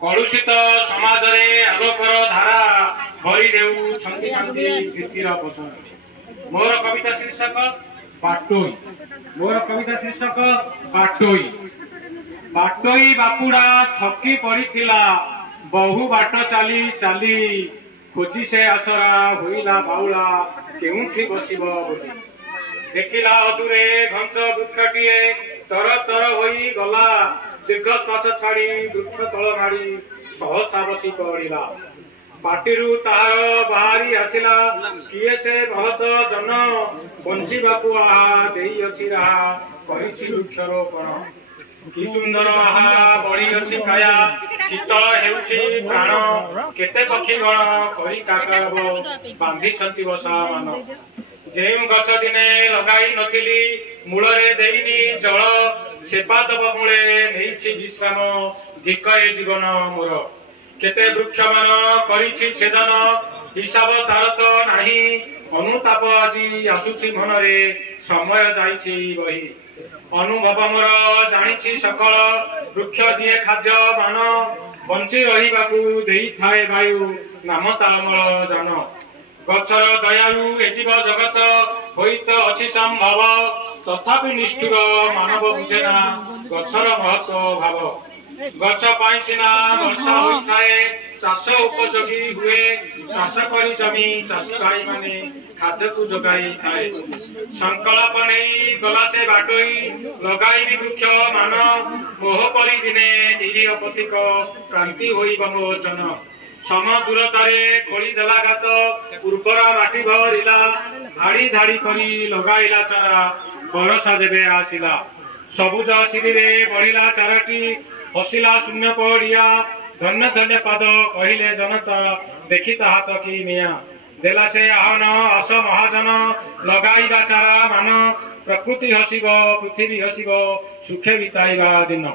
कलुषित समाज रे आलोकर धारा भरी देउछन्ति शान्ति प्रीतिर पोषण। मोर कविता शीर्षक बाटोई। मोर कविता शीर्षक बाटोई। बाटोई बापुड़ा थकी पड़िथिला बहु बाट चाली चाली खोजी से आसरा होइला बाउला केउठी बसिब बोली। देखिला अदूरे घंच वृक्षटिए तर तर होई गला दीर्घ श्वास छाड़ी वृक्ष तल माड़ी सहसा बसी पड़ा। पाटिरू तार बाहरी आसिला किए से बहुत जन बंचिबाकू आहा देई अछि राहा करिछि वृक्षरोपण। कि सुंदर आहा बड़ी अछि काया शीतल हेउछि प्राण केते पक्षी गण करी काकरब बांधिछन्ति बसा मान। जेउ गछ दिने लगाई नथिली मूलरे देइनी जल सेपा दब मूले नेइछि विश्राम धिक ए जीवन मोर। केते वृक्ष मान करिछि छेदन हिसाब तार तो नाही अनुताप आजी आसुछि मनरे समय जाइछि बही। अनुभव मोर जानिछि सकल वृक्ष दिए खाद्य मान बंची रहिबाकू देई थाए वायु नाम तामल जान। गछर दयालु ए जीव जगत होइत अछि संभव तथापि निष्ठुर मानव बुझेना गछर महत्व भाव। गछ पाई सिना वर्षा होइथाए चाष उपयोगी हुए चाष करी जमी चाषी भाई माने खाद्य को जोगाई थाए। संकल्प नहीं गला से बाटोई लगाई वृक्ष मान मोह परी दिने निरीह पथिक क्रांति होई बमोचन। सम दूरतारे खोली देला गात उर्वरा माटी भरिला धाड़ी धाड़ी करी लगाइला चारा बरसा जेबे आसिला। सबुज शिविरे बढ़िला चाराटी हसिला शून्य पड़िया धन्य धन्य पाद कहिले जनता देखी हाथ कि निया। देला से आहन आस महाजन लगाइबा चारा मान प्रकृति हसिब पृथ्वी हसिब सुखे बिताइबा दिन।